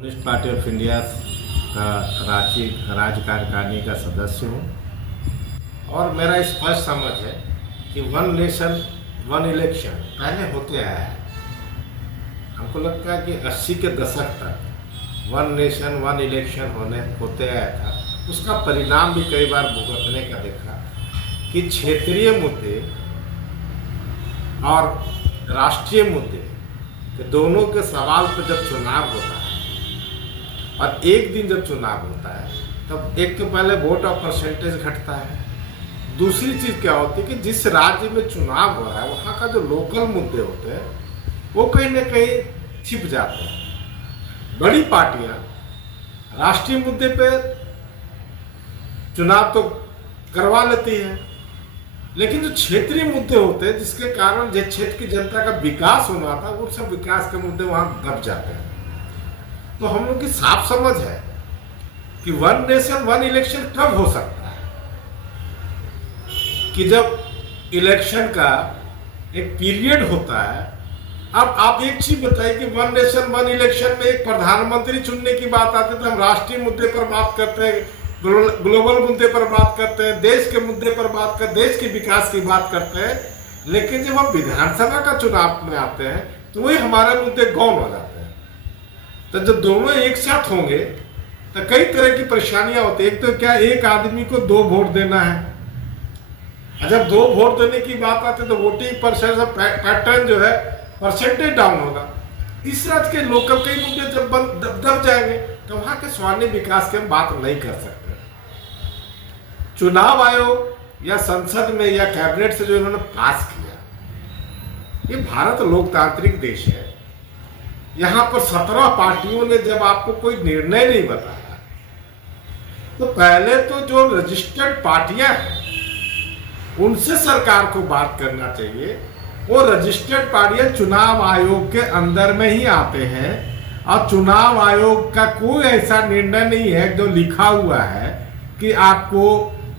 Communist party of India का रांची राज्य कार्यकारिणी का सदस्य हूँ और मेरा स्पष्ट समझ है कि वन नेशन वन इलेक्शन पहले होते आया है। हमको लगता है कि 80 के दशक तक वन नेशन वन इलेक्शन होते आया था। उसका परिणाम भी कई बार भुगतने का देखा कि क्षेत्रीय मुद्दे और राष्ट्रीय मुद्दे के दोनों के सवाल पर जब चुनाव होता है और एक दिन जब चुनाव होता है तब एक तो पहले वोट ऑफ परसेंटेज घटता है। दूसरी चीज़ क्या होती है कि जिस राज्य में चुनाव हो रहा है वहाँ का जो लोकल मुद्दे होते हैं वो कहीं ना कहीं छिप जाते हैं। बड़ी पार्टियाँ राष्ट्रीय मुद्दे पे चुनाव तो करवा लेती है, लेकिन जो क्षेत्रीय मुद्दे होते हैं जिसके कारण जिस क्षेत्र की जनता का विकास होना था वो सब विकास के मुद्दे वहाँ दब जाते हैं। तो हम लोग की साफ समझ है कि वन नेशन वन इलेक्शन कब हो सकता है कि जब इलेक्शन का एक पीरियड होता है। अब आप एक चीज बताइए कि वन नेशन वन इलेक्शन में एक प्रधानमंत्री चुनने की बात आती है तो हम राष्ट्रीय मुद्दे पर बात करते हैं, ग्लोबल मुद्दे पर बात करते हैं, देश के मुद्दे पर बात करते, देश के विकास की बात करते हैं, लेकिन जब हम विधानसभा का चुनाव में आते हैं तो वही हमारे मुद्दे गौण हो जाते हैं। तो जब दोनों एक साथ होंगे तो कई तरह की परेशानियां होती है। एक तो क्या, एक आदमी को 2 वोट देना है, जब 2 वोट देने की बात आती है तो वोटिंग पैटर्न जो है परसेंटेज डाउन होगा। तीसरा के लोकल कई मुद्दे जब दब जाएंगे तो वहां के स्वास्थ्य विकास की हम बात नहीं कर सकते। चुनाव आयोग या संसद में या कैबिनेट से जो इन्होंने पास किया, ये भारत लोकतांत्रिक देश है। यहां पर 17 पार्टियों ने जब आपको कोई निर्णय नहीं बताया तो पहले तो जो रजिस्टर्ड पार्टियां हैं उनसे सरकार को बात करना चाहिए। वो रजिस्टर्ड पार्टियां चुनाव आयोग के अंदर में ही आते हैं और चुनाव आयोग का कोई ऐसा निर्णय नहीं है जो लिखा हुआ है कि आपको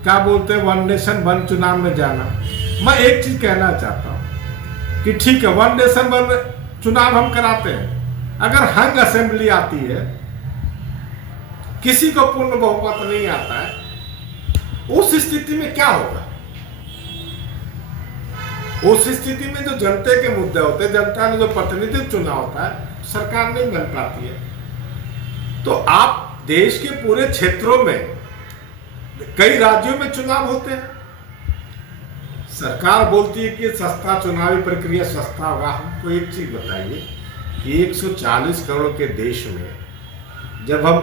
क्या बोलते हैं वन नेशन वन चुनाव में जाना। मैं एक चीज कहना चाहता हूं कि ठीक है वन नेशन वन चुनाव हम कराते हैं, अगर हंग असेंबली आती है, किसी को पूर्ण बहुमत नहीं आता है, उस स्थिति में क्या होगा? उस स्थिति में जो जनता के मुद्दे होते हैं, जनता ने जो प्रतिनिधित्व चुना होता है, सरकार नहीं बन पाती है। तो आप देश के पूरे क्षेत्रों में कई राज्यों में चुनाव होते हैं, सरकार बोलती है कि सस्ता चुनावी प्रक्रिया सस्ता होगा। हमको एक चीज बताइए कि 140 करोड़ के देश में जब हम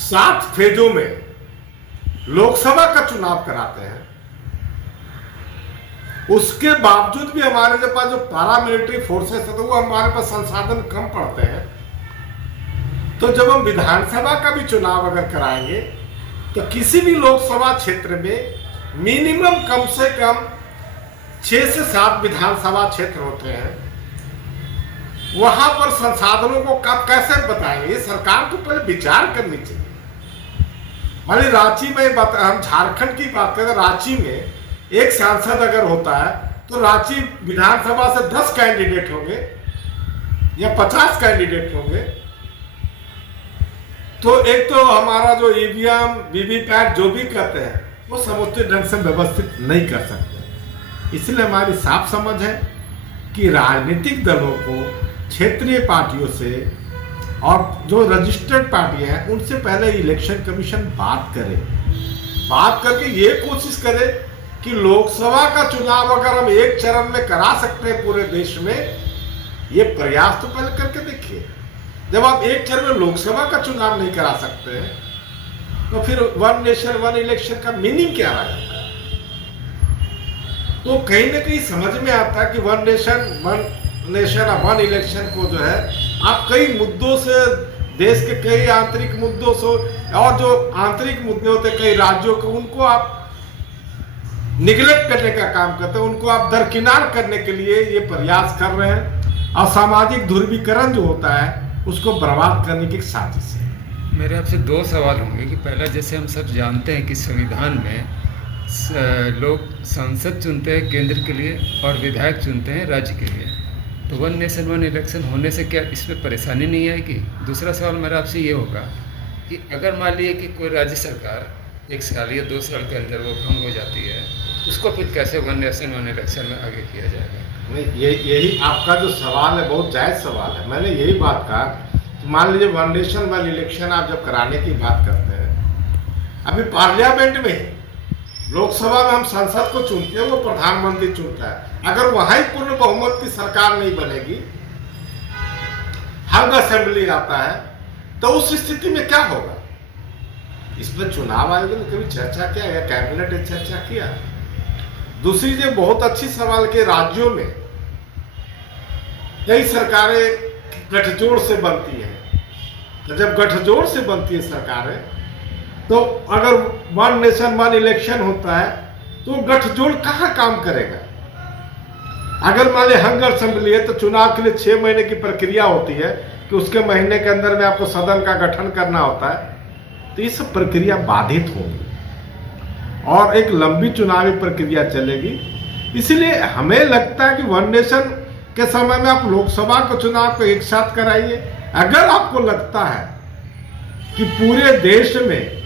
7 फेजों में लोकसभा का चुनाव कराते हैं, उसके बावजूद भी हमारे पास जो पैरामिलिट्री फोर्सेस है तो वो हमारे पास संसाधन कम पड़ते हैं। तो जब हम विधानसभा का भी चुनाव अगर कराएंगे तो किसी भी लोकसभा क्षेत्र में मिनिमम कम से कम 6 से 7 विधानसभा क्षेत्र होते हैं। वहां पर संसाधनों को कब कैसे बताएंगे, सरकार को पहले विचार करनी चाहिए। मान रांची में हम झारखंड की बात करें, रांची में एक सांसद अगर होता है तो रांची विधानसभा से 10 कैंडिडेट होंगे या 50 कैंडिडेट होंगे। तो एक तो हमारा जो ईवीएम वीवीपैट जो भी कहते हैं वो समुचित ढंग से व्यवस्थित नहीं कर सकते। इसलिए हमारी साफ समझ है कि राजनीतिक दलों को क्षेत्रीय पार्टियों से और जो रजिस्टर्ड पार्टियां हैं उनसे पहले इलेक्शन कमीशन बात करके ये कोशिश करे कि लोकसभा का चुनाव अगर हम एक चरण में करा सकते हैं पूरे देश में, ये प्रयास तो पहले करके देखिए। जब आप एक चरण में लोकसभा का चुनाव नहीं करा सकते तो फिर वन नेशन वन इलेक्शन का मीनिंग क्या रह जाता है? तो कहीं ना कहीं समझ में आता है कि वन नेशन वन इलेक्शन को जो है आप कई मुद्दों से, देश के कई आंतरिक मुद्दों से और जो आंतरिक मुद्दे होते हैं कई राज्यों के, उनको आप निगलेक्ट करने का काम करते हैं, उनको आप दरकिनार करने के लिए ये प्रयास कर रहे हैं और सामाजिक ध्रुवीकरण जो होता है उसको बर्बाद करने की साजिश है। मेरे आपसे 2 सवाल होंगे कि पहला, जैसे हम सब जानते हैं कि संविधान में लोग सांसद चुनते हैं केंद्र के लिए और विधायक चुनते हैं राज्य के लिए। तो वन नेशन वन इलेक्शन होने से क्या इसमें परेशानी नहीं आएगी? दूसरा सवाल मेरा आपसे ये होगा कि अगर मान लीजिए कि कोई राज्य सरकार 1 साल या 2 साल के अंदर वो भंग हो जाती है, उसको फिर कैसे वन नेशन वन इलेक्शन में आगे किया जाएगा? नहीं, यही आपका जो सवाल है बहुत जायज़ सवाल है। मैंने यही बात कहा कि मान लीजिए वन नेशन वन इलेक्शन आप जब कराने की बात करते हैं, अभी पार्लियामेंट में लोकसभा में हम संसद को चुनते हैं, वो प्रधानमंत्री चुनता है। अगर वहां ही पूर्ण बहुमत की सरकार नहीं बनेगी, हंग असेंबली आता है, तो उस स्थिति में क्या होगा? इस पर चुनाव आयोग ने कभी चर्चा किया या कैबिनेट ने चर्चा किया? दूसरी जो बहुत अच्छी सवाल के राज्यों में कई सरकारें गठजोड़ से बनती हैं, तो जब गठजोड़ से बनती है सरकारें, तो अगर वन नेशन वन इलेक्शन होता है तो गठजोड़ कहाँ काम करेगा? अगर मान लीजिए हंग असेंबली है तो चुनाव के लिए 6 महीने की प्रक्रिया होती है कि उसके महीने के अंदर में आपको सदन का गठन करना होता है, तो ये सब प्रक्रिया बाधित होगी और एक लंबी चुनावी प्रक्रिया चलेगी। इसलिए हमें लगता है कि वन नेशन के समय में आप लोकसभा के चुनाव को एक साथ कराइए। अगर आपको लगता है कि पूरे देश में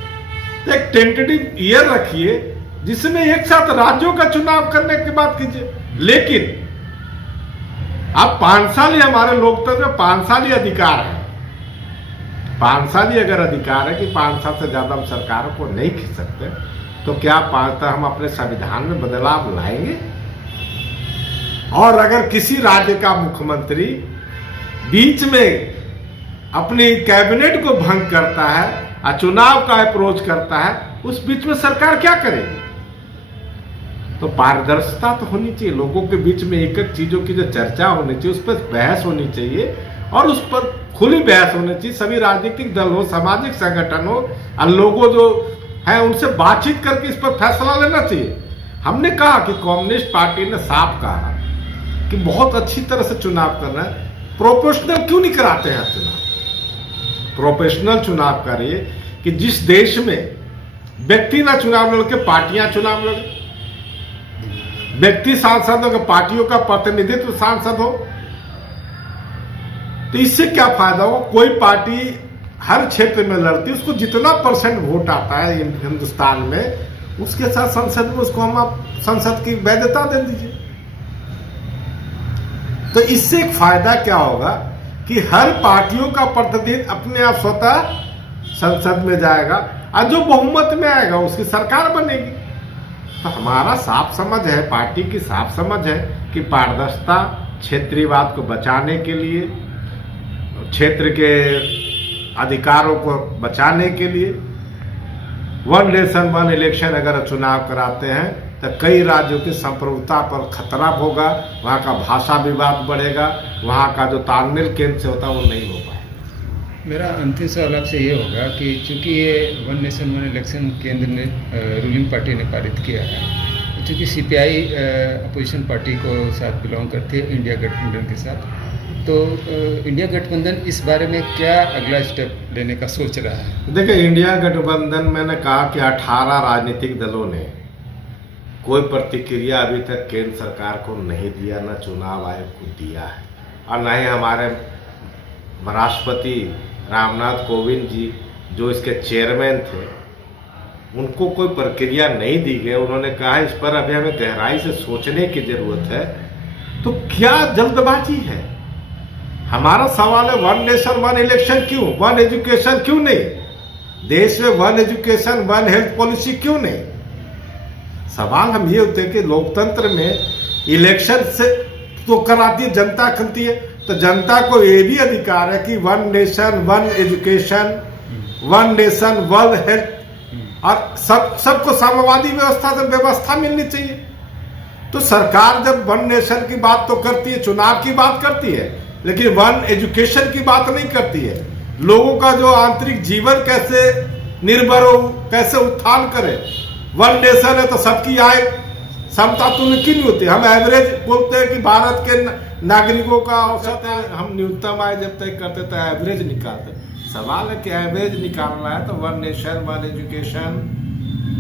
तो एक टेंटेटिव ईयर रखिए जिसमें एक साथ राज्यों का चुनाव करने की बात कीजिए। लेकिन अब 5 साल ही हमारे लोकतंत्र में 5 साल ही अधिकार है। 5 साल ही अगर अधिकार है कि 5 साल से ज्यादा हम सरकारों को नहीं खींच सकते, तो क्या 5 तक हम अपने संविधान में बदलाव लाएंगे? और अगर किसी राज्य का मुख्यमंत्री बीच में अपनी कैबिनेट को भंग करता है और चुनाव का अप्रोच करता है, उस बीच में सरकार क्या करेगी? तो पारदर्शिता तो होनी चाहिए, लोगों के बीच में एक एक चीजों की जो चर्चा होनी चाहिए, उस पर बहस होनी चाहिए और उस पर खुली बहस होनी चाहिए। सभी राजनीतिक दल हो, सामाजिक संगठन हो और लोगों जो है उनसे बातचीत करके इस पर फैसला लेना चाहिए। हमने कहा कि कम्युनिस्ट पार्टी ने साफ कहा कि बहुत अच्छी तरह से चुनाव करना है, प्रोपोर्शनल क्यों नहीं कराते हैं चुनाव? प्रोफेशनल चुनाव करिए कि जिस देश में व्यक्ति ना चुनाव लड़के पार्टियां चुनाव लड़े, व्यक्ति सांसद हो, पार्टियों का प्रतिनिधित्व सांसद हो, तो इससे क्या फायदा हो? कोई पार्टी हर क्षेत्र में लड़ती है, उसको जितना % वोट आता है हिंदुस्तान में, उसके साथ संसद में उसको हम आप संसद की वैधता दे दीजिए। तो इससे एक फायदा क्या होगा कि हर पार्टियों का प्रतिनिधित्व अपने आप स्वतः संसद में जाएगा और जो बहुमत में आएगा उसकी सरकार बनेगी। तो हमारा साफ समझ है, पार्टी की साफ समझ है कि पारदर्शिता, क्षेत्रीयवाद को बचाने के लिए, क्षेत्र के अधिकारों को बचाने के लिए वन नेशन वन इलेक्शन अगर चुनाव कराते हैं तो कई राज्यों की संप्रभुता पर खतरा होगा, वहाँ का भाषा विवाद बढ़ेगा, वहाँ का जो तालमेल केंद्र से होता है वो नहीं हो पाएगा। मेरा अंतिम सवाल आपसे ये होगा कि चूंकि ये वन नेशन वन इलेक्शन केंद्र ने रूलिंग पार्टी ने पारित किया है, चूँकि CPI अपोजिशन पार्टी को साथ बिलोंग करती है इंडिया गठबंधन के साथ, तो इंडिया गठबंधन इस बारे में क्या अगला स्टेप लेने का सोच रहा है? देखिए, इंडिया गठबंधन मैंने कहा कि 18 राजनीतिक दलों ने कोई प्रतिक्रिया अभी तक केंद्र सरकार को नहीं दिया, न चुनाव आयोग को दिया है और न ही हमारे राष्ट्रपति रामनाथ कोविंद जी जो इसके चेयरमैन थे उनको कोई प्रक्रिया नहीं दी गई। उन्होंने कहा इस पर अभी हमें गहराई से सोचने की जरूरत है। तो क्या जल्दबाजी है? हमारा सवाल है वन नेशन वन इलेक्शन क्यों, वन एजुकेशन क्यों नहीं? देश में one education one health policy क्यों नहीं? सवाल हम ये होते हैं कि लोकतंत्र में इलेक्शन से तो कराती है जनता, करती है, तो जनता को ये भी अधिकार है कि one nation one education, one nation one health और सबको साम्यवादी व्यवस्था मिलनी चाहिए। तो सरकार जब वन नेशन की बात तो करती है, चुनाव की बात करती है, लेकिन वन एजुकेशन की बात नहीं करती है। लोगों का जो आंतरिक जीवन कैसे निर्भर हो, कैसे उत्थान करे। वन नेशन है तो सबकी आय समता तो क्यों नहीं होती? हम एवरेज बोलते हैं कि भारत के नागरिकों का औसत है, हम न्यूनतम आय जब तय करते तो एवरेज निकालते। सवाल है कि एवरेज निकालना है तो वन नेशन वन एजुकेशन,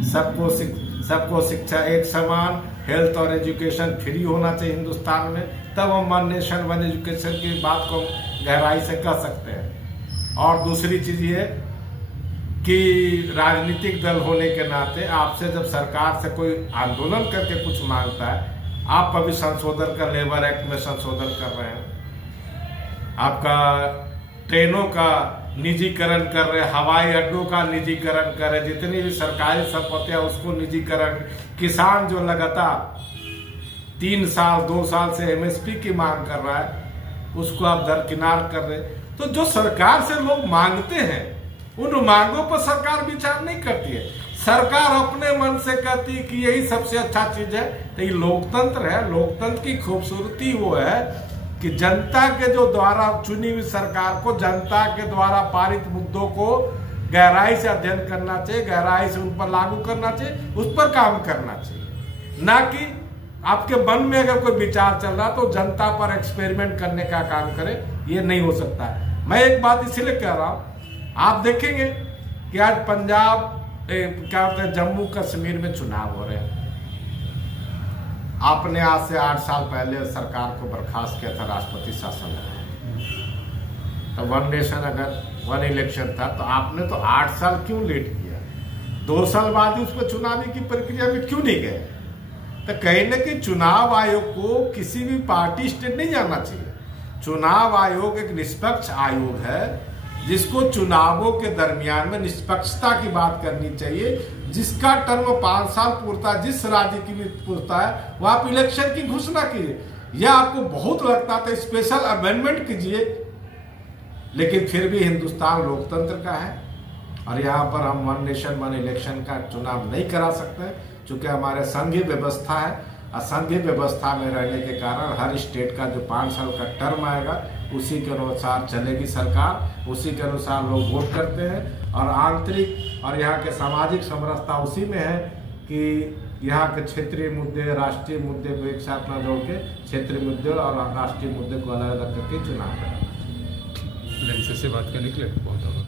सबको शिक्षा एक समान, हेल्थ और एजुकेशन फ्री होना चाहिए हिंदुस्तान में, तब हम वन नेशन वन एजुकेशन की बात को गहराई से कह सकते हैं। और दूसरी चीज़ ये कि राजनीतिक दल होने के नाते आपसे जब सरकार से कोई आंदोलन करके कुछ मांगता है, आप अभी संशोधन कर लेबर एक्ट में संशोधन कर रहे हैं, आपका ट्रेनों का निजीकरण कर रहे, हवाई अड्डों का निजीकरण कर रहे, जितनी भी सरकारी संपत्तियां उसको निजीकरण, किसान जो लगातार 3 साल 2 साल से एमएसपी की मांग कर रहा है उसको आप दरकिनार कर रहे। तो जो सरकार से लोग मांगते हैं उन मांगों पर सरकार विचार नहीं करती है। सरकार अपने मन से कहती है कि यही सबसे अच्छा चीज है। तो ये लोकतंत्र है। लोकतंत्र की खूबसूरती वो है कि जनता के जो द्वारा चुनी हुई सरकार को जनता के द्वारा पारित मुद्दों को गहराई से अध्ययन करना चाहिए, गहराई से उन पर लागू करना चाहिए, उस पर काम करना चाहिए, ना कि आपके मन में अगर कोई विचार चल रहा तो जनता पर एक्सपेरिमेंट करने का काम करे। ये नहीं हो सकता है। मैं एक बात इसीलिए कह रहा हूं, आप देखेंगे कि आज पंजाब क्या होता है, जम्मू कश्मीर में चुनाव हो रहे हैं। आपने आज से 8 साल पहले सरकार को बर्खास्त किया था राष्ट्रपति शासन में, तो वन नेशन अगर वन इलेक्शन था तो आपने तो 8 साल क्यों लेट किया? 2 साल बाद ही उस पर चुनावी की प्रक्रिया में क्यों नहीं गए? तो कहीं ना कहीं चुनाव आयोग को किसी भी पार्टी स्टेट नहीं जाना चाहिए। चुनाव आयोग एक निष्पक्ष आयोग है जिसको चुनावों के दरमियान में निष्पक्षता की बात करनी चाहिए। जिसका टर्म 5 साल पूरता है, जिस राज्य की भी पूरता है, वो आप इलेक्शन की घोषणा कीजिए। या आपको बहुत लगता था स्पेशल अमेंडमेंट कीजिए, लेकिन फिर भी हिंदुस्तान लोकतंत्र का है और यहाँ पर हम वन नेशन वन इलेक्शन का चुनाव नहीं करा सकते, चूंकि हमारे संघीय व्यवस्था है। असंघीय व्यवस्था में रहने के कारण हर स्टेट का जो 5 साल का टर्म आएगा उसी के अनुसार चलेगी सरकार, उसी के अनुसार लोग वोट करते हैं। और आंतरिक और यहाँ के सामाजिक समरसता उसी में है कि यहाँ के क्षेत्रीय मुद्दे राष्ट्रीय मुद्दे को एक साथ न जोड़ के क्षेत्रीय मुद्दे और राष्ट्रीय मुद्दे को अलग अलग करके चुनाव करें। से बात करने के लिए बहुत